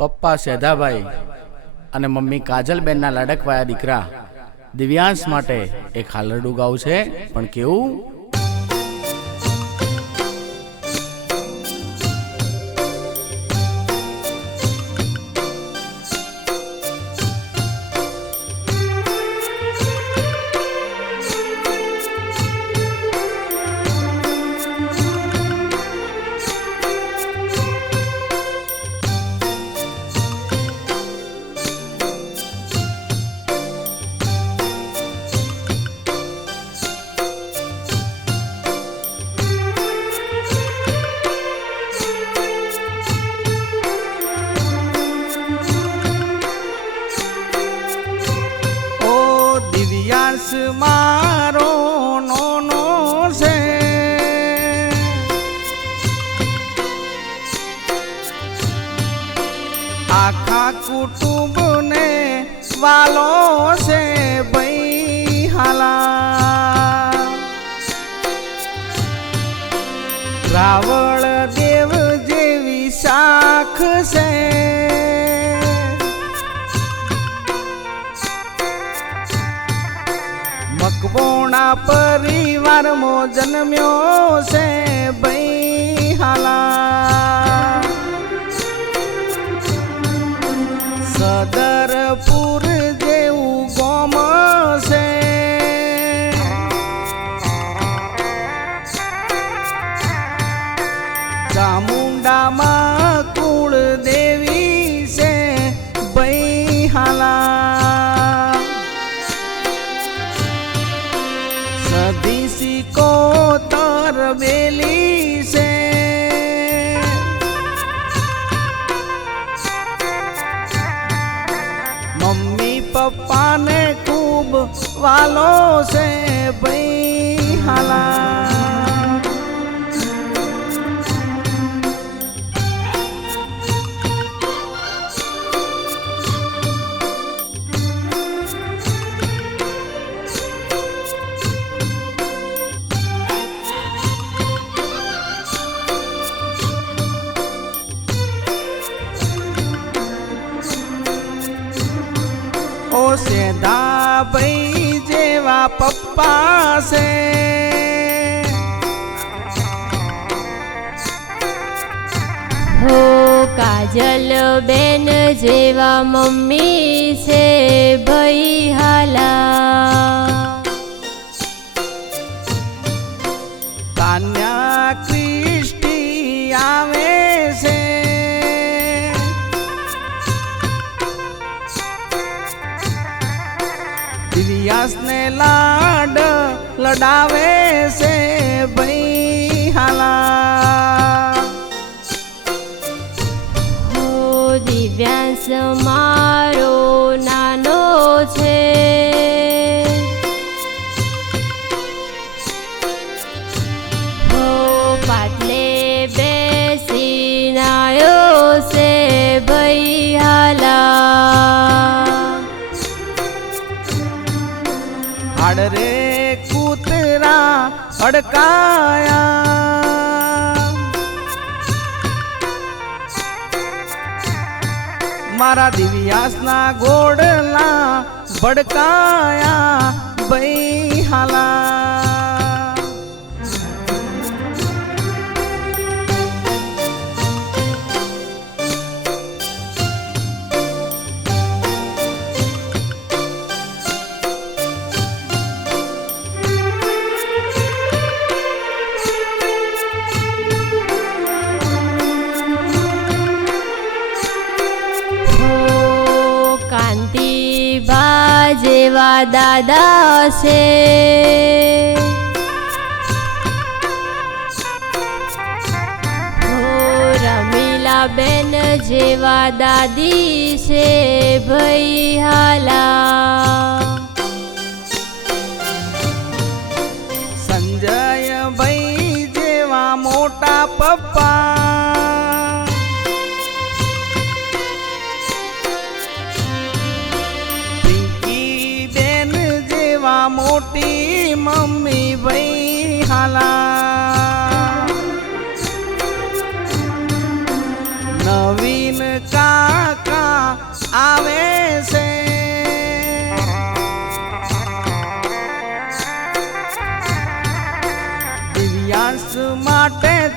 પપ્પા સેધાભાઈ અને મમ્મી કાજલબેનના લાડકવાયા દીકરા દિવ્યાંશ માટે એક હાલરડું ગાવું છે, પણ કેવું? દિવ્યાંશ મારો નોનો છે, આખા કુટુંબને વાલો છે ભાઈ હાલા. રાવળ દેવ જેવી શાખ છે, મકબોણા પરિવારમાં જન્મ્યો છે ભાઈ હાલા. સદરપુર જેવું ગોમ છે, ચામુંડામાં કુળ દેવી છે ભાઈ હાલા. સદી કોતર બેલી છે, મમ્મી પપ્પાને ખૂબ વાલો છે ભાઈ હાલા. સેધા ભાઈ જેવા પપ્પા છે, હો કાજલ બેન જેવા મમ્મી છે ભાઈ હાલા. કાન્યા ક્રિસ્ટી આવે છે, દિવ્યાંશને લાડ લડાવે છે ભાઈ હાલા. હો દિવ્યાંશ મારો નાનો છે, હો પાટલે બેસીને આવ્યો છે ભાઈ હાલા. હાડરે કૂતરા અડકાયા, મારા દિવ્યાસના ગોડલા ભડકાયા ભાઈ હાલા. જેવા દાદા છે, હો રમીલા બેન જેવા દાદી છે ભાઈ હાલા. સંજય ભાઈ જેવા મોટા પપ્પા, મોટી મમ્મી ભાઈ હાલા. નવીન કા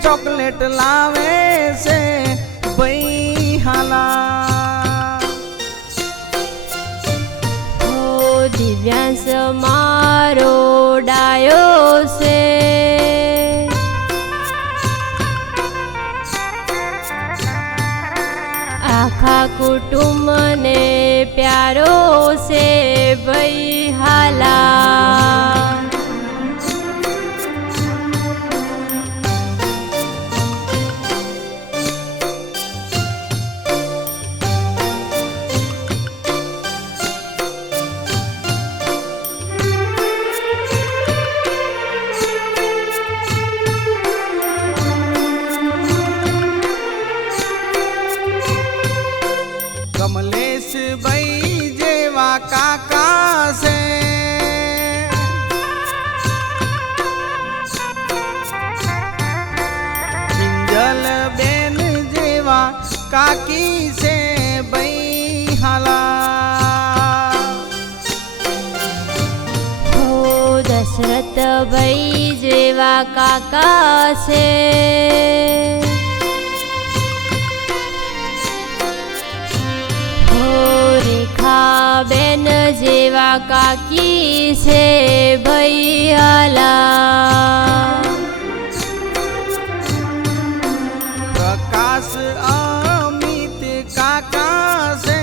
ચોકલેટ લાવે છે ભાઈ હાલા હો દિવ્યાંશ મારો ડાયો છે આખા કુટુંબને પ્યારો છે ભાઈ હાલા કમલેશ ભાઈ જેવા કાકા છે કિંજલ બેન જેવા કાકી છે ભાઈ હાલા હો દશરથભાઈ જેવા કાકા છે હો રેખાબેન જેવા કાકી છે ભાઈ હાલા પ્રકાશ અમિત કાકા છે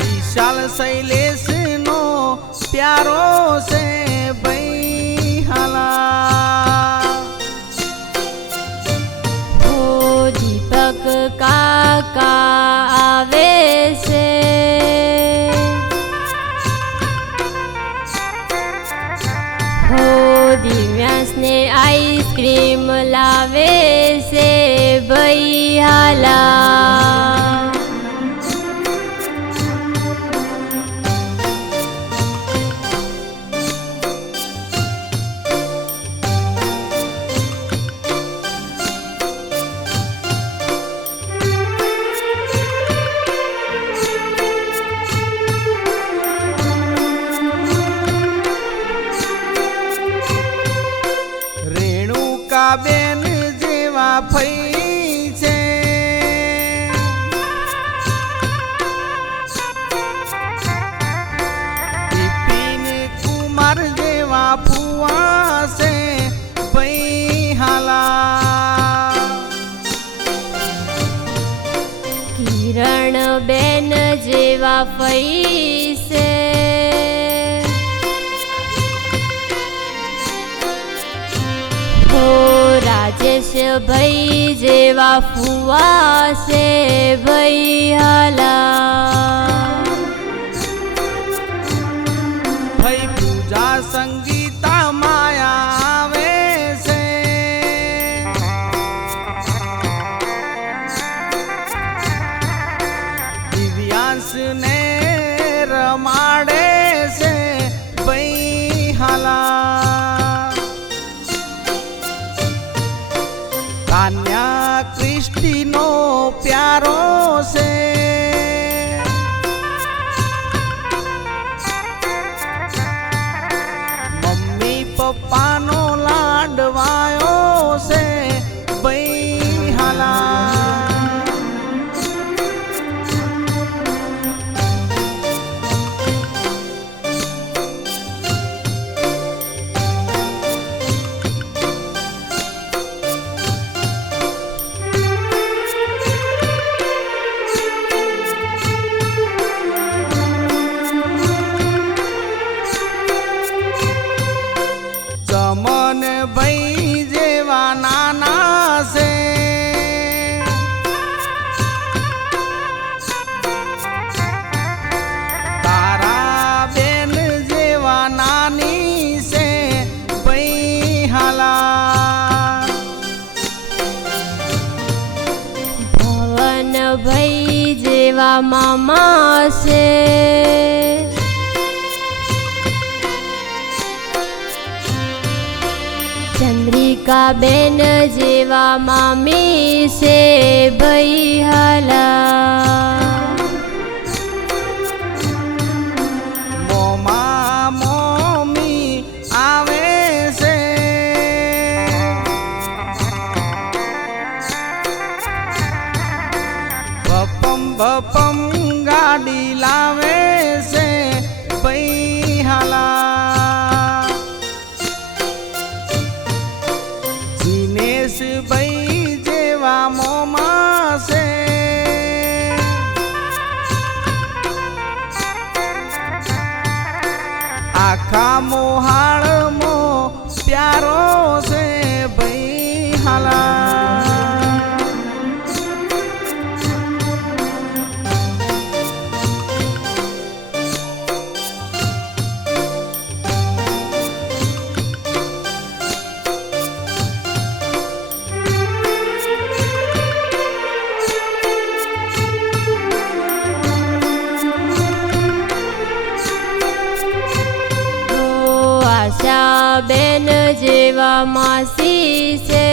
વિશાલ શૈલેષ નો પ્યારો છે ભાઈ હાલા હો દીપક કાકા આવે છે હો દિવ્યાંશને આઈસ્ક્રીમ લાવે છે ભાઈ હાલા રેણુકાબેન જેવા ફઈ છે બિપિન કુમાર જેવા ફુવા છે ભાઈ હાલા કિરણબેન જેવા ફઈ છે હો રાજેશભાઈ જેવા ફુવા છે ભાઈ હાલા ભાઈ પૂજા સંગીતા માયા આવે છે દિવ્યાંશ ને રમાડે છે ભાઈ હાલા કાન્યા ક્રિસ્ટીનો પ્યારો છે મમ્મી પપ્પાનો લાડવાયો છે ભાઈ હાલા ચમન ભાઈ જેવા નાના છે તારા બેન જેવા નાની છે ભાઈ હાલા ભવનભાઈ જેવા મામા છે ચંદ્રિકાબેન જેવા મામી છે ભાઈ હાલા મોમા બપમ ગાડી લાવે છે ભાઈ હાલા દિનેશ ભાઈ જેવા મોમાં છે આખા મોહાળમો પ્યારો છે ભાઈ હાલા બેન જેવા માસી છે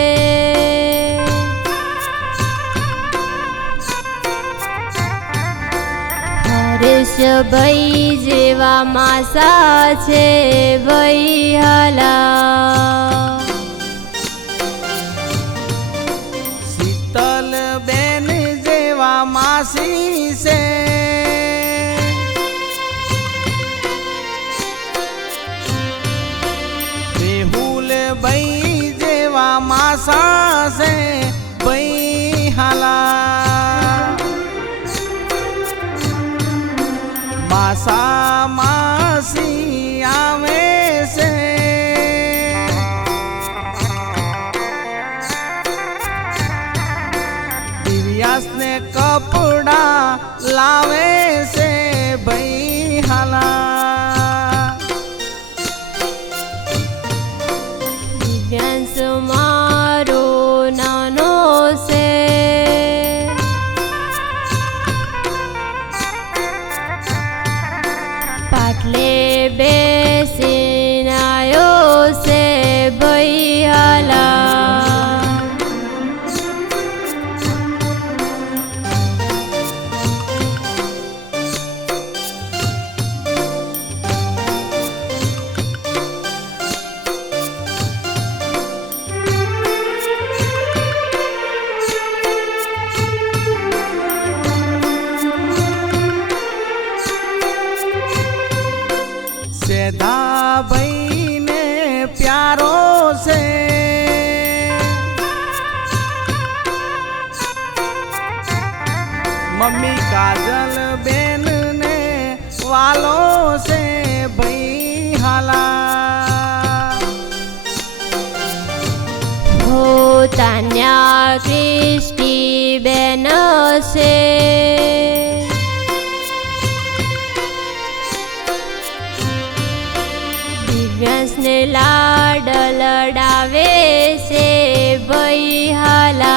હરેશભાઈ જેવા માસા છે ભાઈ હાલા શીતલ બેન જેવા માસી છે ભાઈ જેવા માસા છે ભાઈ હાલા માસા માસી આવે છે દિવ્યાસને કપડા લાવે છે ભાઈ હાલા દિવ્યાંશ મારો નાનો છે પાટલે બેસીને આયો છે ભાઈ હાલા સેધા ભાઈ ને પ્યારો છે મમ્મી કાજલ બેન ને વાલો છે ભાઈ હાલા હો તાન્યા ક્રિસ્ટી બેન છે દિવ્યાંશને લાડ લડાવે છે ભાઈ હાલા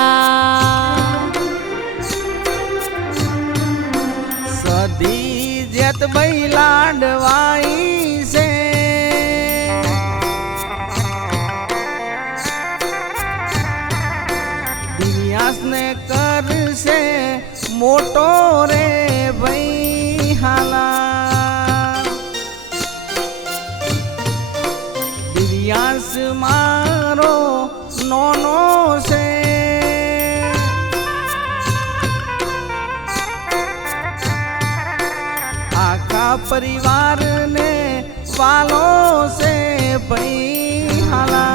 સધી જેત ભાઈ લાડવાઈ છે દિવ્યાસને કરશે મોટો રે ભાઈ હાલા દિવ્યાસ મારો નોનો છે આખા પરિવારને વાલો છે ભાઈ હાલા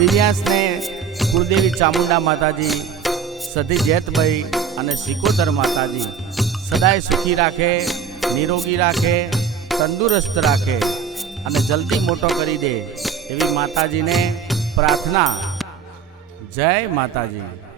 દિવ્યાસને કુળદેવી ચામુંડા માતાજી સધી જેતભાઈ અને સિકોતર માતાજી સદાય સુખી રાખે નિરોગી રાખે તંદુરસ્ત રાખે અને જલ્દી મોટો કરી દે એવી માતાજીને પ્રાર્થના. જય માતાજી.